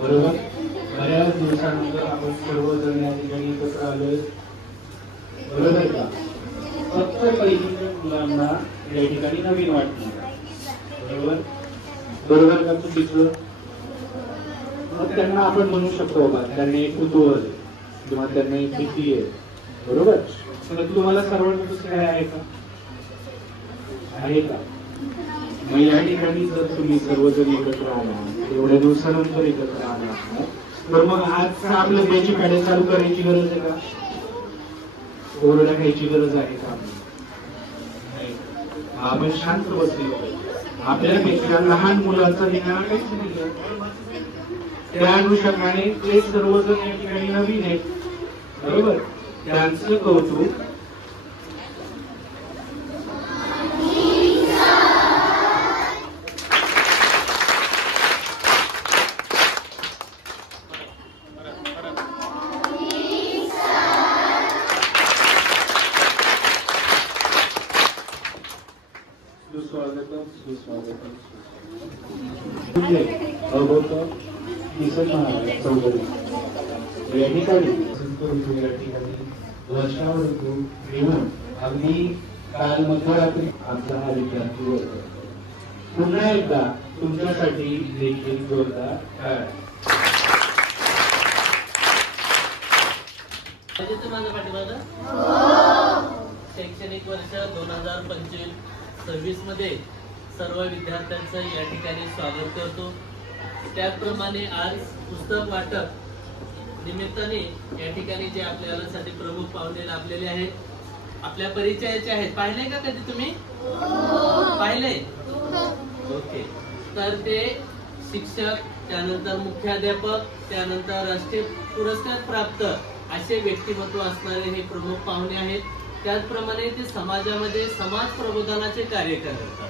बरोबर. बऱ्याच दिवसानंतर आपण सर्वजण या ठिकाणी एकत्र आलोय, बरोबर का? फक्त पहिलीच्या मुलांना या ठिकाणी नवीन वाटणार, बरोबर बरोबर का चुकीचं? मग त्यांना आपण म्हणू शकतो बाबा त्यांना एक कुतूहल आहे किंवा त्यांना एक भीती आहे, बरोबर. तर तुम्हाला सर्वांना दुसरं काय आहे का? आहे का? मग या ठिकाणी जर तुम्ही सर्वजण एकत्र आला, एवढ्या दिवसानंतर एकत्र आला, तर मग आज आपलं त्याची गाडी चालू करायची गरज आहे का? ओरडा घ्यायची गरज आहे का? आपण शांत बसलो. आपल्यापेक्षा लहान मुलाचा विचार काहीच नाही. त्या अनुषंगाने ते सर्वजण या ठिकाणी नवीन आहेत, बरोबर. त्यांचं कौतुक अगदी काल मध्यरात्री आमचा हा विद्यार्थी होता. पुन्हा एकदा तुमच्यासाठी देखील जोरदार टाळ्या. शैक्षणिक वर्ष 2025-26 मध्ये सर्व विद्यार्थ्यांचं या ठिकाणी स्वागत करतो. त्याचप्रमाणे आज पुस्तक वाटप निमित्ताने या ठिकाणी जे आपल्यासाठी प्रमुख पाहुणे लाभलेले आहेत, आपल्या परिचयाचे आहेत. पाहिले का कधी तुम्ही? पाहिले? ओके. तर ते शिक्षक, त्यानंतर मुख्याध्यापक, त्यानंतर राष्ट्रीय पुरस्कार प्राप्त असे व्यक्तिमत्व असणारे हे प्रमुख पाहुणे आहेत. त्याचप्रमाणे ते समाजामध्ये समाज प्रबोधनाचे कार्य करतात.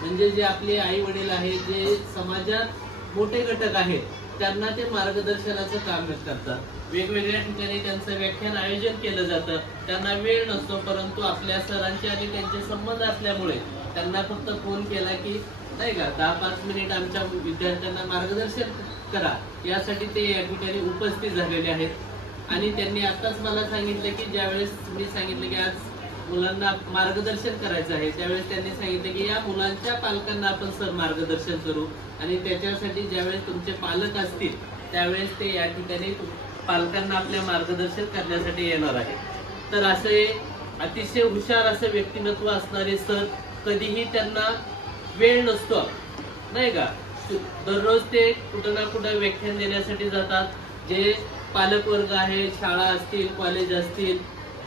म्हणजे जे आपले आई वडील आहेत, जे समाजात मोठे घटक आहेत, त्यांना ते मार्गदर्शनाचं काम करतात. वेगवेगळ्या ठिकाणी त्यांचं व्याख्यान आयोजन केलं जातं. त्यांना वेळ नसतो, परंतु आपल्या सरांचे आणि त्यांचे संबंध असल्यामुळे त्यांना फक्त फोन केला की नाही का 10-5 मिनिट आमच्या विद्यार्थ्यांना मार्गदर्शन करा, यासाठी ते या ठिकाणी उपस्थित झालेले आहेत. आणि त्यांनी आताच मला सांगितलं की ज्यावेळेस मी सांगितलं की आज मुलांना मार्गदर्शन करायचं आहे, त्यावेळेस त्यांनी सांगितलं की या मुलांच्या पालकांना आपण सर मार्गदर्शन करू, आणि त्याच्यासाठी ज्यावेळेस तुमचे पालक असतील त्यावेळेस ते या ठिकाणी पालकांना आपल्या मार्गदर्शन करण्यासाठी येणार आहे. तर असे अतिशय हुशार असं व्यक्तिमत्व असणारे सर, कधीही त्यांना वेळ नसतो नाही का. दररोज ते कुठं ना कुठं व्याख्यान देण्यासाठी जातात. जे पालक वर्ग आहे, शाळा असतील, कॉलेज असतील,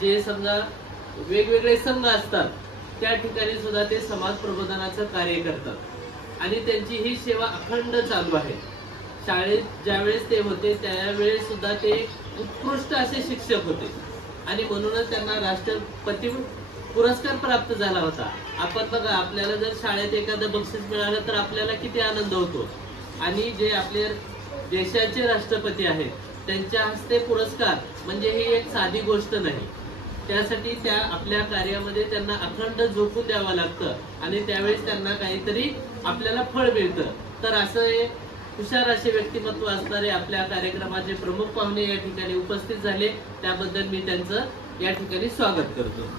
जे समजा वेगवेगळे संघ असतात, त्या ठिकाणी सुद्धा ते समाज प्रबोधनाचं कार्य करतात. आणि त्यांची ही सेवा अखंड चालू आहे. शाळेत ज्यावेळेस ते होते त्यावेळेस सुद्धा ते उत्कृष्ट असे शिक्षक होते, आणि म्हणूनच त्यांना राष्ट्रपती पुरस्कार प्राप्त झाला होता. आपण बघा, आपल्याला जर शाळेत एखादं बक्षीस मिळालं तर आपल्याला किती आनंद होतो. आणि जे आपले देशाचे राष्ट्रपती आहेत त्यांच्या हस्ते पुरस्कार म्हणजे ही एक साधी गोष्ट नाही. त्यासाठी त्या आपल्या कार्यामध्ये त्यांना अखंड झोकून द्यावं लागतं, आणि त्यावेळेस त्यांना काहीतरी आपल्याला फळ मिळतं. तर असं एक हुशार असे व्यक्तिमत्व असणारे आपल्या कार्यक्रमाचे प्रमुख पाहुणे या ठिकाणी उपस्थित झाले, त्याबद्दल मी त्यांचं या ठिकाणी स्वागत करतो.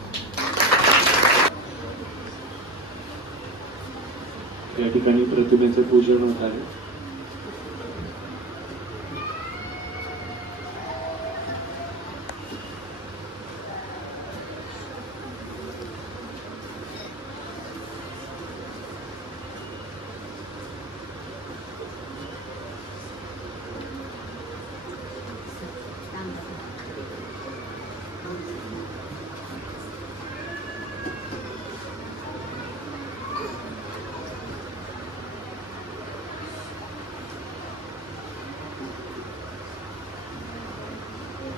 या ठिकाणी प्रतिमेचं पूजन होत आहे.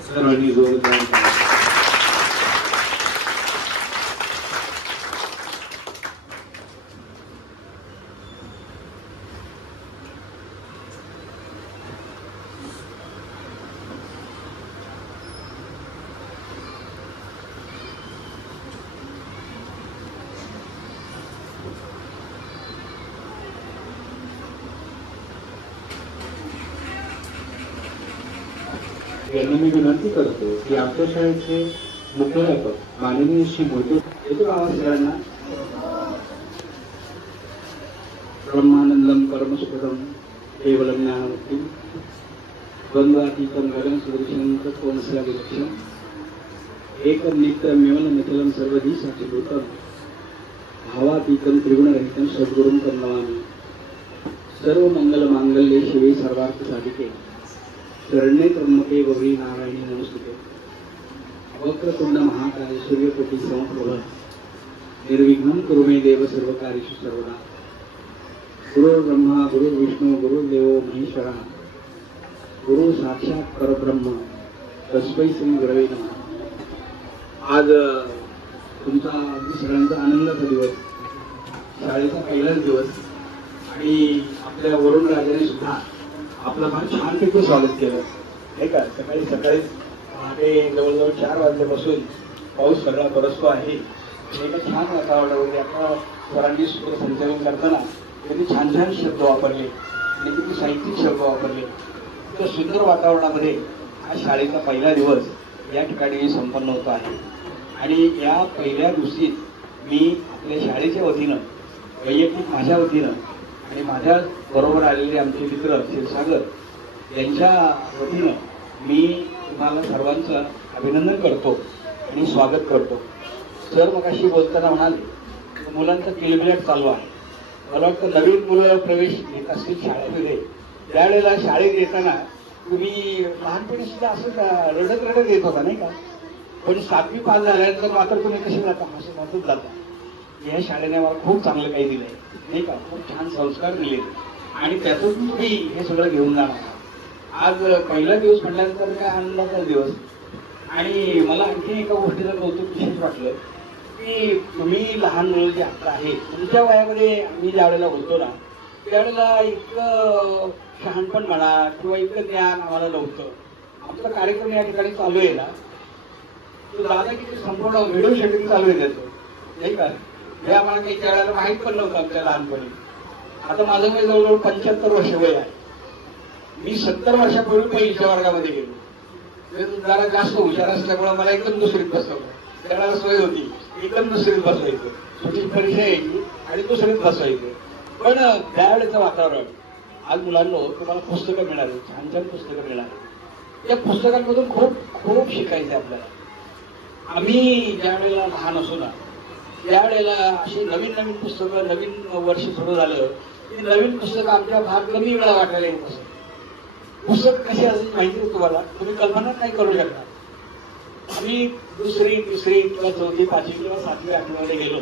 सर्वांनी जोरदार यांना मी विनंती करतो की आमच्या शाळेचे मुख्याध्यापक माननीय श्री मोदी येतो आवाज सगळ्यांना. ब्रह्मानंदम परमसुखदम केवलम ज्ञानमुक्ती द्वंद्वातीतं गगन सदृशं तत्त्वमस्यादिलक्ष्यम् एकं नित्यमेवं निखिलं सर्वधी साक्षीभूतं भावातीतं त्रिगुणरहितं सद्गुरुं तं नमामि. सर्व मंगल मांगल्ये शिवे सर्वार्थ साधिके शरण्ये त्र्यंबके गौरी नारायणी नमोस्तुते. वक्रतुंड महाकाय सूर्यकोटि समप्रभ निर्विघ्नं कुरु मे देव सर्वकार्येषु सर्वदा. गुरुर्ब्रह्मा गुरुर्विष्णू गुरुर्देवो महेश्वरः गुरु साक्षात परब्रह्म तस्मै श्री गुरवे नमः. आज तुमचा अगदी सगळ्यांचा आनंदाचा दिवस, शाळेचा पहिलाच दिवस आणि आपल्या वरुण राजाने सुद्धा आपलं फार छानपैकी स्वागत केलं नाही का. सकाळी पहाटे जवळजवळ 4 वाजल्यापासून पाऊस सगळा बरसतो आहे. एका छान वातावरणामध्ये आता सरांनी सूत्रसंचालन करताना त्यांनी छान छान शब्द वापरले आणि किती साहित्यिक शब्द वापरले. तर सुंदर वातावरणामध्ये हा शाळेचा पहिला दिवस या ठिकाणी संपन्न होत आहे. आणि या पहिल्या दिवशी मी आपल्या शाळेच्या वतीनं, वैयक्तिक माझ्या वतीनं आणि माझ्या बरोबर आलेले आमचे मित्र क्षीरसागर यांच्या वतीनं मी तुम्हाला सर्वांचं अभिनंदन करतो आणि स्वागत करतो. सर मगाशी बोलताना म्हणाले मुलांचा किलबिलाट चालू आहे. मला वाटतं नवीन मुलं प्रवेश घेत असतील शाळेमध्ये त्यावेळेला शाळेत येताना तुम्ही लहानपणी सुद्धा असं रडत येत होता नाही का. पण 7वी पास झाल्यानंतर मात्र तुम्ही कसे जाता, असं हसत जाता. या शाळेने मला खूप चांगलं काही दिलंय नाही का, खूप छान संस्कार दिले आणि त्यातून तुम्ही हे सगळं घेऊन जाणार. आज पहिला दिवस म्हटल्यानंतर काय आनंदाचा दिवस. आणि मला आणखी एका गोष्टीचं कौतुक विशेष वाटलं की तुम्ही लहान मुलं जे आता आहे तुमच्या वयामध्ये आम्ही ज्या वेळेला होतो ना त्यावेळेला इतकं शहाणपण म्हणा किंवा इतकं ज्ञान आम्हाला नव्हतं. आमचा कार्यक्रम या ठिकाणी चालू आहे ना, तो दादा किती संपूर्ण व्हिडिओ शूटिंग चालू आहे त्याचं नाही का. हे आम्हाला काही त्यावेळेला माहीत पण नव्हतं आमच्या लहानपणी. आता माझं वय जवळजवळ 75 वर्ष वय आहे. मी 70 वर्षापूर्वी पहिलीच्या वर्गामध्ये गेलो. जरा जास्त हुशार असल्यामुळे मला एकदम दुसरीत बसवलं. त्याला सोय होती एकदम दुसरीत बसवायचं, छोटी परीक्षा यायची आणि दुसरीत बसवायचं. पण त्यावेळेचं वातावरण, आज मुलांना तुम्हाला पुस्तकं मिळाली, छान छान पुस्तकं मिळाली. त्या पुस्तकांमधून खूप खूप शिकायचं आपल्याला. आम्ही ज्या वेळेला लहान असू ना त्यावेळेला अशी नवीन नवीन पुस्तकं, नवीन वर्ष सुरू झालं की नवीन पुस्तकं आमच्या फार कमी वेळा वाटायला येत असत. पुस्तक कशी असायची माहिती आहे तुम्हाला, तुम्ही कल्पना नाही करू शकता. आम्ही 2री, 3री किंवा 4थी, 5वी किंवा 7वी, 8वी मध्ये गेलो